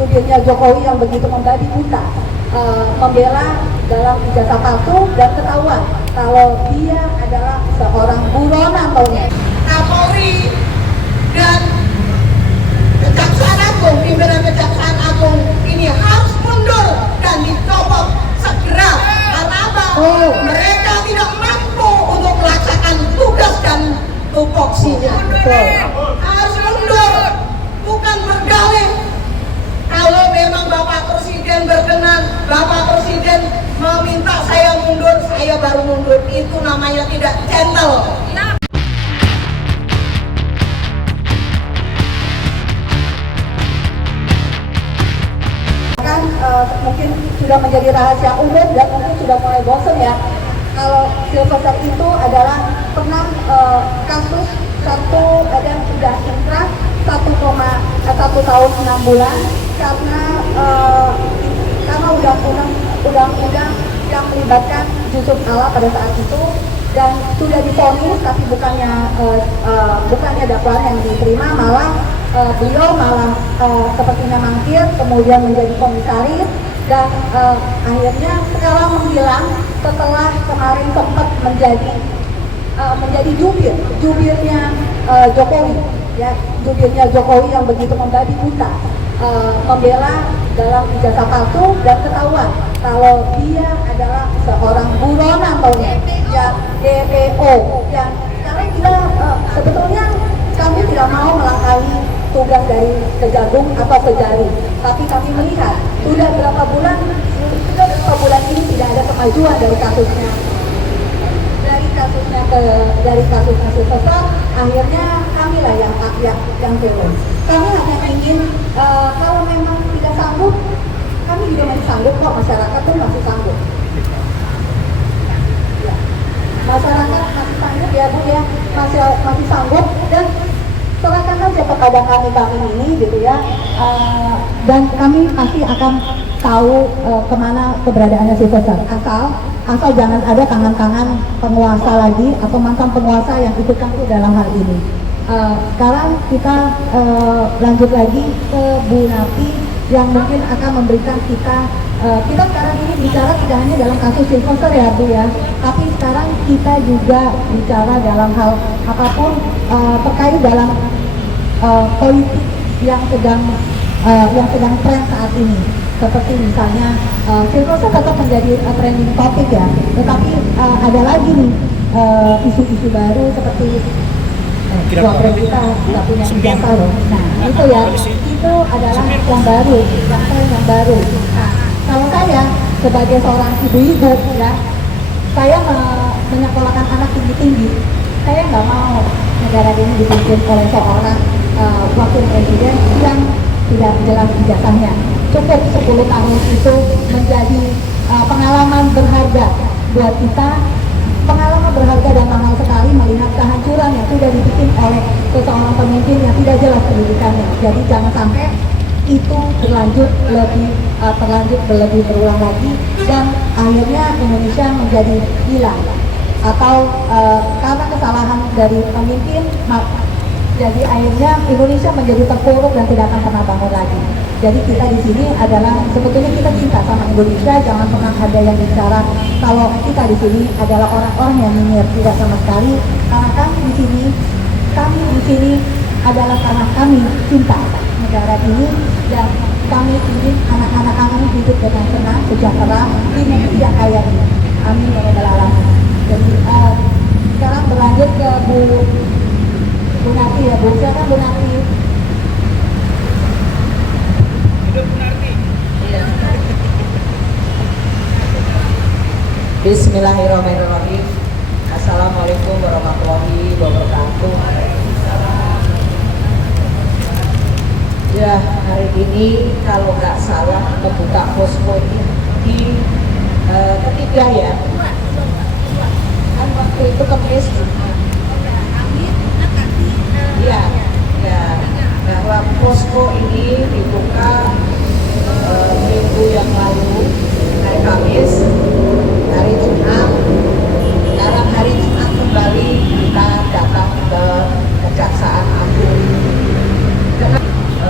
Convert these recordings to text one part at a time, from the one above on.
jubirnya Jokowi yang begitu membabi buta membela dalam ijazah palsu dan ketahuan kalau dia adalah seorang buronan maunya. Kapolri dan Kejaksaan Agung, pimpinan Kejaksaan Agung ini harus mundur dan dicopot segera karena apa? Mereka tidak mampu untuk melaksanakan tugas dan tupoksinya. Harus mundur, bukan berdalih. Kalau memang Bapak Presiden berkenan, Bapak Presiden meminta saya mundur, saya baru mundur. Itu namanya tidak gentle. Mungkin sudah menjadi rahasia umum dan mungkin sudah mulai bosan ya. Kalau Silverster itu adalah pernah kasus satu ada sudah inkrah 1 tahun 6 bulan karena undang-undang yang melibatkan Yusuf Kala pada saat itu dan sudah divonis tapi bukannya dakwaan yang diterima, malah beliau sepertinya mangkir kemudian menjadi komisaris dan akhirnya sekarang menghilang setelah kemarin sempat menjadi jubirnya Jokowi ya, jubirnya Jokowi yang begitu membabi buta membela dalam ijazah palsu dan ketahuan kalau dia adalah seorang buronan maunya ya, DPO ya. Karena kita sebetulnya kami tidak mau melangkahi tugas dari Kejagung atau Kejari, tapi kami melihat sudah berapa bulan ini tidak ada kemajuan dari kasusnya Silverster. Akhirnya kamilah yang tewas. Kami hanya ingin kalau memang tidak sanggup, kami juga masih sanggup kok, masyarakat pun masih sanggup. Ya. Masyarakat masih sanggup ya Bu ya, masih sanggup dan serahkan saja kepada kami ini gitu ya, dan kami pasti akan tahu kemana keberadaannya Silverster, asal jangan ada tangan-tangan penguasa lagi atau mantan penguasa yang ikut campur dalam hal ini. Sekarang kita lanjut lagi ke Bu Nati yang mungkin akan memberikan kita sekarang ini bicara tidak hanya dalam kasus Silverster ya Bu ya, tapi sekarang kita juga bicara dalam hal apapun terkait dalam politik yang sedang tren saat ini. Seperti misalnya Silverster tetap menjadi trending topik ya, tetapi ada lagi nih isu-isu baru seperti Wapres kita tidak punya senjata loh. Nah itu ya, itu adalah yang baru, yang baru. Nah, kalau saya sebagai seorang ibu-ibu ya, saya menyekolahkan anak tinggi-tinggi. Saya nggak mau negara ini dipimpin oleh seorang wakil presiden yang tidak jelas ijazahnya. Cukup 10 tahun itu menjadi pengalaman berharga buat kita, pengalaman berharga dan mahal sekali melihat kehancuran yang sudah dibikin oleh seseorang pemimpin yang tidak jelas pendidikannya. Jadi jangan sampai itu berlanjut berulang lagi dan akhirnya Indonesia menjadi hilang atau karena kesalahan dari pemimpin, jadi akhirnya Indonesia menjadi terpuruk dan tidak akan pernah bangun lagi. Jadi kita di sini adalah sebetulnya kita cinta sama Indonesia, jangan pernah ada yang bicara kalau kita di sini adalah orang-orang yang nyinyir, tidak sama sekali. Karena kami di sini adalah karena kami cinta negara ini dan kami ingin anak-anak kami hidup dengan tenang, sejahtera di negeri yang kaya ini. Amin ya rabbal alamin. Jadi sekarang berlanjut ke Bu Nati ya Bu, silakan Bu Nati. Hidup Bu Nati. Iya. Bismillahirrahmanirrahim. Assalamualaikum warahmatullahi wabarakatuh. Ya, hari ini kalau nggak salah membuka posko ini di ketiga ya. Kan waktu itu Kamis Jumat. Iya, ya. Bahwa posko ini dibuka minggu yang lalu, hari Kamis, hari Jumat. Dalam hari Jumat kembali kita datang ke Kejaksaan Agung.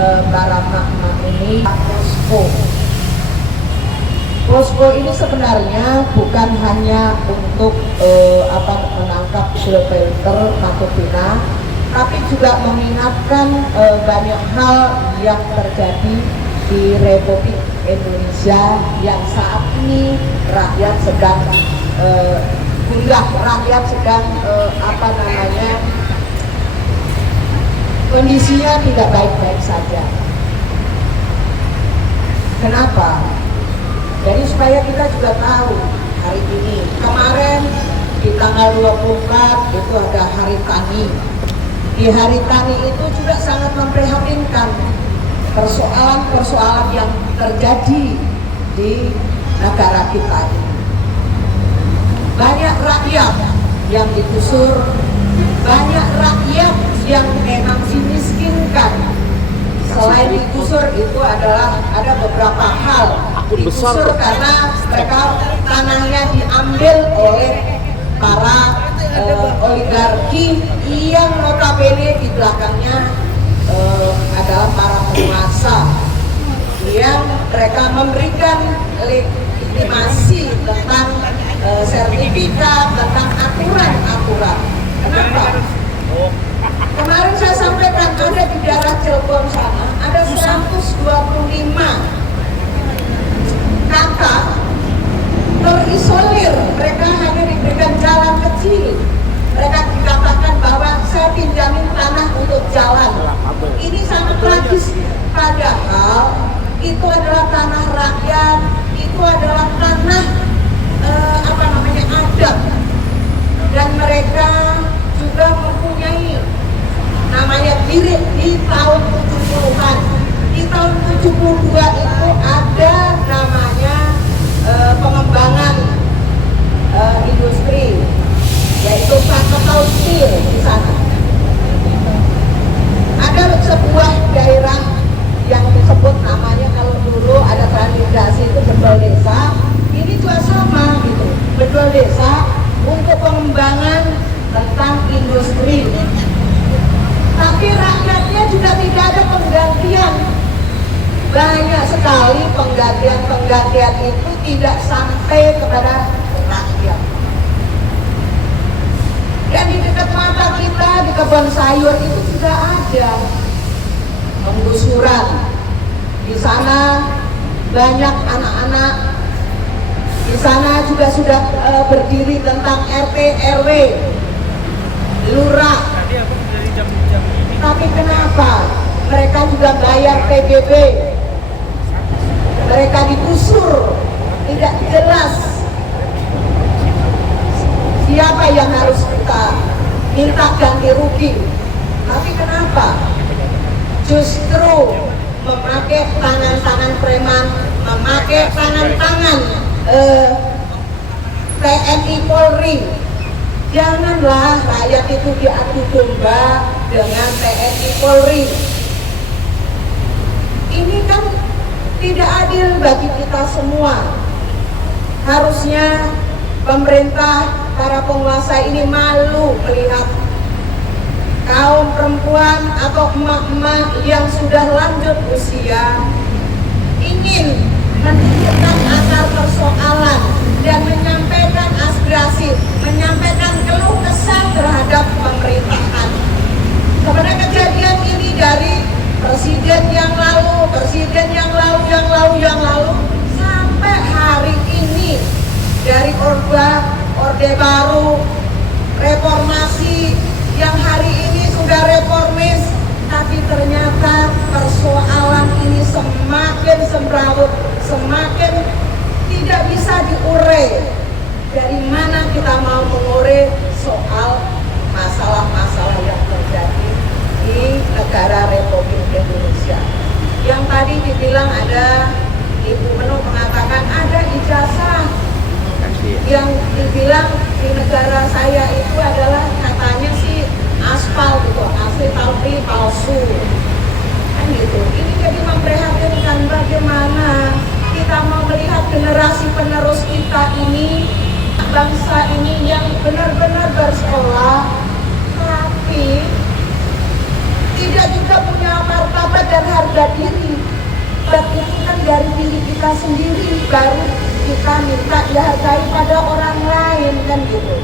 Mbak Rahma ini posko. Posko ini sebenarnya bukan hanya untuk menangkap filter Matopiana, tapi juga mengingatkan banyak hal yang terjadi di Republik Indonesia yang saat ini rakyat sedang gundah, rakyat sedang kondisinya tidak baik-baik saja. Kenapa? Jadi supaya kita juga tahu hari ini, kemarin di tanggal 24 itu ada Hari Tani. Di Hari Tani itu juga sangat memprihatinkan persoalan-persoalan yang terjadi di negara kita ini. Banyak rakyat yang digusur, banyak rakyat yang memang dimiskinkan. Selain digusur itu adalah ada beberapa hal. Digusur karena mereka tanahnya diambil oleh para oligarki yang notabene di belakangnya adalah para penguasa yang mereka memberikan legitimasi tentang sertifikat, tentang aturan-aturan. Kenapa? Kemarin saya sampaikan ada di daerah Cilegon sana ada 125 kakak terisolir, mereka hanya diberikan jalan kecil. Mereka dikatakan bahwa saya pinjamin tanah untuk jalan. Ini sangat tragis, padahal itu adalah tanah rakyat, itu adalah tanah adat, dan mereka juga mempunyai namanya diri di tahun 70-an. Di tahun 72 itu ada namanya pengembangan industri, yaitu Paketau Steel di sana. Ada sebuah daerah yang disebut namanya, kalau dulu ada transmigrasi itu Bedol Desa, ini juga sama gitu, Bedol Desa untuk pengembangan tentang industri. Tapi rakyatnya juga tidak ada penggantian. Banyak sekali penggantian itu tidak sampai kepada rakyat. Dan di dekat mata kita di kebun sayur itu sudah ada penggusuran. Di sana banyak anak-anak. Di sana juga sudah berdiri tentang RT RW, lurah. Tapi kenapa mereka juga bayar PBB? Mereka digusur, tidak jelas siapa yang harus kita minta ganti rugi. Tapi kenapa justru memakai tangan-tangan preman, memakai tangan-tangan TNI Polri? Janganlah rakyat itu diadu domba dengan TNI Polri. Ini kan tidak adil bagi kita semua. Harusnya pemerintah, para penguasa ini malu melihat kaum perempuan atau emak-emak yang sudah lanjut usia ingin menunjukkan akar persoalan dan menyampaikan aspirasi, menyampaikan keluh kesah terhadap pemerintahan. Sebenarnya kejadian ini dari presiden yang lalu, sampai hari ini, dari Orde Baru, reformasi yang hari ini sudah reformis, tapi ternyata persoalan ini semakin semrawut, semakin tidak bisa diurai. Dari mana kita mau mengurai soal masalah-masalah yang terjadi di negara Republik Indonesia? Yang tadi dibilang ada, Ibu Menlu mengatakan ada ijazah yang dibilang di negara saya itu adalah katanya sih aspal gitu, asli tapi palsu kan gitu. Ini jadi memprihatinkan bagaimana kita mau melihat generasi penerus kita ini, bangsa ini yang benar-benar bersekolah tapi tidak juga punya martabat dan harga diri. Dan itu kan dari diri kita sendiri, baru kita minta dihargai pada orang lain, kan gitu.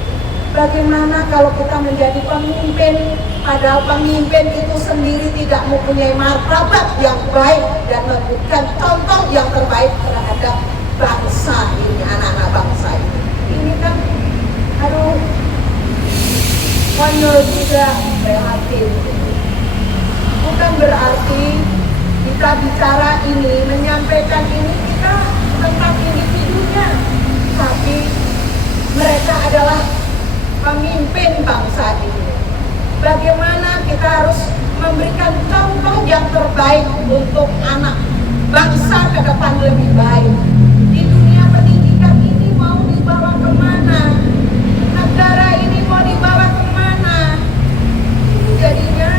Bagaimana kalau kita menjadi pemimpin, padahal pemimpin itu sendiri tidak mempunyai martabat yang baik dan memberikan contoh yang terbaik terhadap bangsa ini, anak-anak bangsa ini. Ini kan, aduh, konyol juga, prihatin. Bukan berarti kita bicara ini, menyampaikan ini, kita tentang individunya, tapi mereka adalah pemimpin bangsa ini. Bagaimana kita harus memberikan contoh yang terbaik untuk anak bangsa ke depan lebih baik. Di dunia pendidikan ini mau dibawa kemana? Negara ini mau dibawa kemana? Jadinya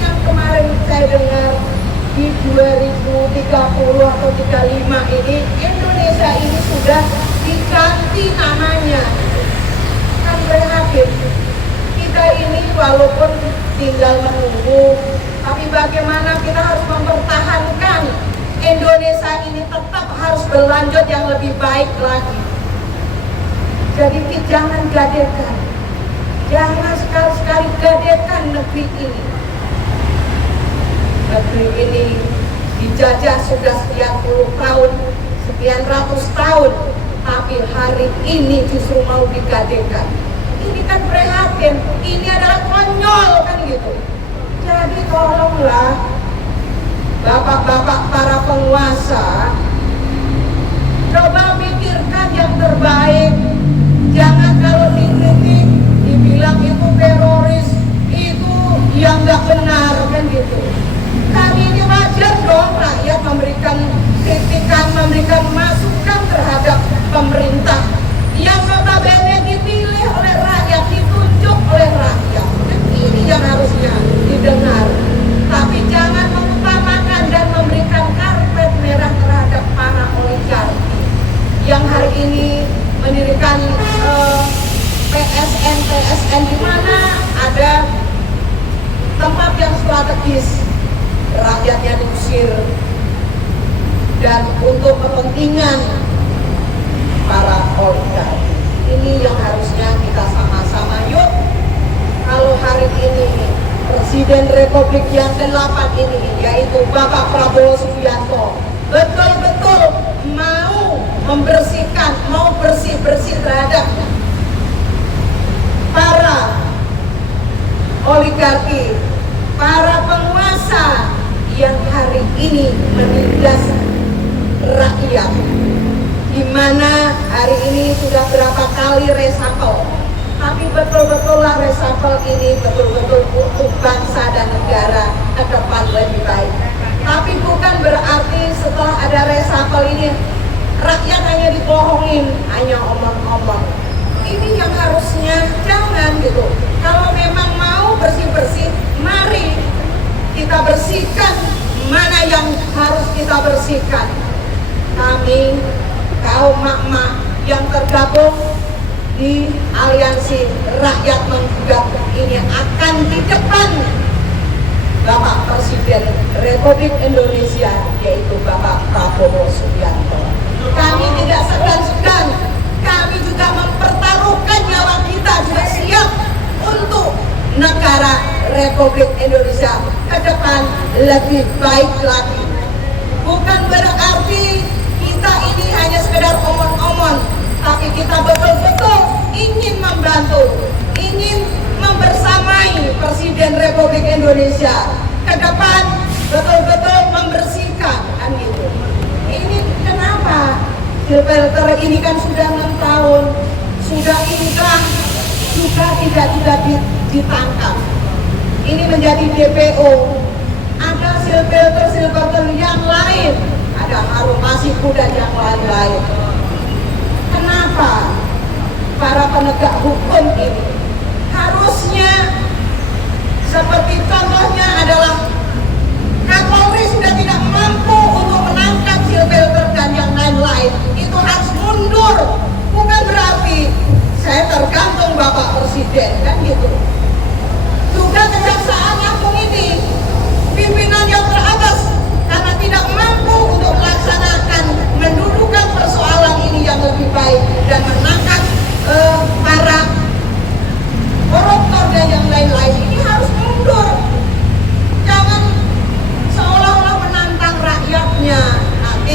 yang kemarin saya dengar di 2030 atau 35 ini, Indonesia ini sudah diganti namanya. Kan prihatin. Kita ini walaupun tinggal menunggu, tapi bagaimana kita harus mempertahankan Indonesia ini tetap harus berlanjut yang lebih baik lagi. Jadi jangan gadekan, jangan sekali-sekali gadekan negeri ini. Negeri ini dijajah sudah sekian puluh tahun, sekian ratus tahun, tapi hari ini justru mau digadekan. Ini kan prihatin, ini adalah konyol, kan gitu. Jadi tolonglah bapak-bapak para penguasa, coba pikirkan yang terbaik. Jangan kalau dikritik dibilang itu teroris, itu yang nggak benar, kan gitu. Kami ini wajar dong rakyat memberikan kritikan, memberikan masukan terhadap pemerintah yang notabene dipilih oleh rakyat, ditunjuk oleh rakyat. Dan ini yang harusnya didengar. Tapi jangan mengutamakan dan memberikan karpet merah terhadap para oligarki yang hari ini mendirikan PSN di mana ada tempat yang strategis, rakyatnya diusir dan untuk kepentingan para oligarki. Ini yang harusnya kita sama-sama yuk. Kalau hari ini Presiden Republik yang ke-8 ini, yaitu Bapak Prabowo Subianto, betul-betul mau membersihkan, mau bersih-bersih terhadap para oligarki, para penguasa yang hari ini menindas rakyat, di mana hari ini sudah berapa kali reshuffle, tapi betul-betullah reshuffle ini betul-betul untuk bangsa dan negara ke depan lebih baik. Tapi bukan berarti setelah ada reshuffle ini rakyat hanya dibohongin, hanya omong-omong. Ini yang harusnya jangan gitu. Kalau memang mau bersih-bersih, mari kita bersihkan mana yang harus kita bersihkan. Kami kaum mak-mak yang tergabung di Aliansi Rakyat Menggugat ini akan di depan Bapak Presiden Republik Indonesia, yaitu Bapak Prabowo Subianto. Kami tidak segan-segan, kami juga mempertaruhkan nyawa kita, juga siap untuk negara Republik Indonesia ke depan lebih baik lagi. Bukan berarti kita ini hanya sekedar omong-omong, tapi kita betul-betul ingin membantu, ingin membersamai Presiden Republik Indonesia ke depan, betul-betul membersihkan, kan gitu. Ini kenapa? Filter ini kan sudah 6 tahun, sudah inkrah, juga tidak ditangkap. Ini menjadi DPO. Ada filter yang lain, ada Harun Masiku dan yang lain-lain. Kenapa para penegak hukum ini harusnya seperti contohnya adalah Kapolri sudah tidak mampu untuk menangkap filter dan yang lain-lain, itu harus mundur. Bukan berarti saya tergantung Bapak Presiden, kan gitu. Juga Kejaksaan Agung ini pimpinan yang teratas karena tidak mampu untuk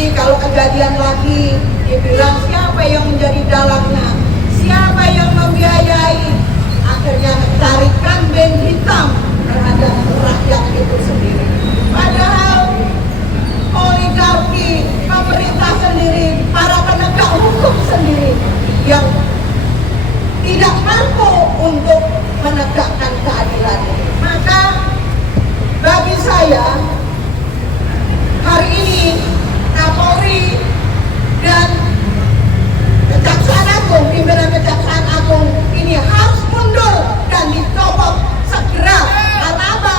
Nanti kalau kejadian lagi dibilang siapa yang menjadi dalangnya, siapa yang membiayai, akhirnya cari kambing hitam terhadap rakyat itu sendiri. Padahal oligarki, pemerintah sendiri, para penegak hukum sendiri yang tidak mampu untuk menegakkan keadilan ini. Maka bagi saya hari ini Kapolri dan Kejaksaan Agung, pimpinan Kejaksaan Agung ini harus mundur dan dicopot segera karena apa?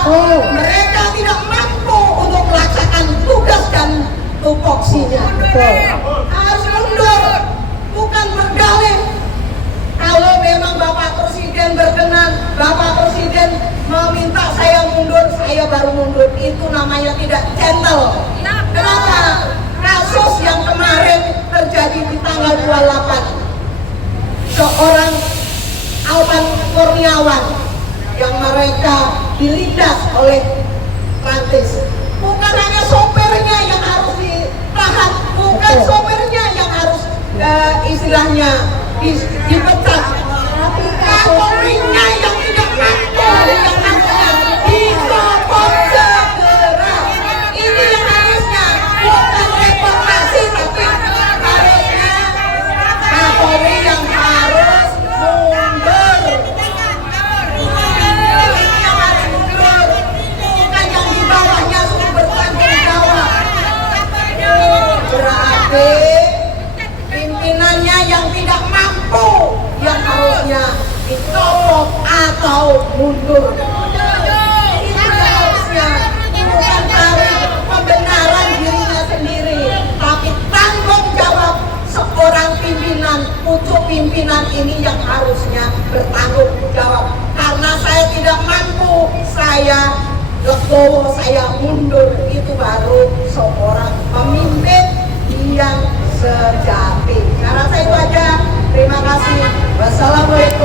Mereka tidak mampu untuk melaksanakan tugas dan tupoksinya. Harus mundur, bukan berdalih. Kalau memang Bapak Presiden berkenan, Bapak Presiden meminta saya mundur, saya baru mundur. Itu namanya tidak gentle. Kenapa? Kasus yang kemarin terjadi di tanggal 28, seorang Alvan Kurniawan yang mereka dilindas oleh Prancis. Bukan hanya sopirnya yang harus ditahan, bukan sopirnya yang harus istilahnya dipecat, Kapolrinya yang tidak mampu, yang harusnya dicopot segera. Ini yang harusnya bukan reformasi, tapi harusnya Kapolri yang harus mundur. Ini yang harus mundur, bukan yang di bawahnya sudah bertanggung jawab. Berarti pimpinannya yang tidak mampu yang harusnya dicopot atau mundur. Itu harusnya bukan cari pembenaran dirinya sendiri, tapi tanggung jawab seorang pimpinan, pucuk pimpinan ini yang harusnya bertanggung jawab. Karena saya tidak mampu, saya legowo, saya mundur, itu baru seorang pemimpin yang sejati. Saya rasa itu aja. Terima kasih. Wassalamualaikum.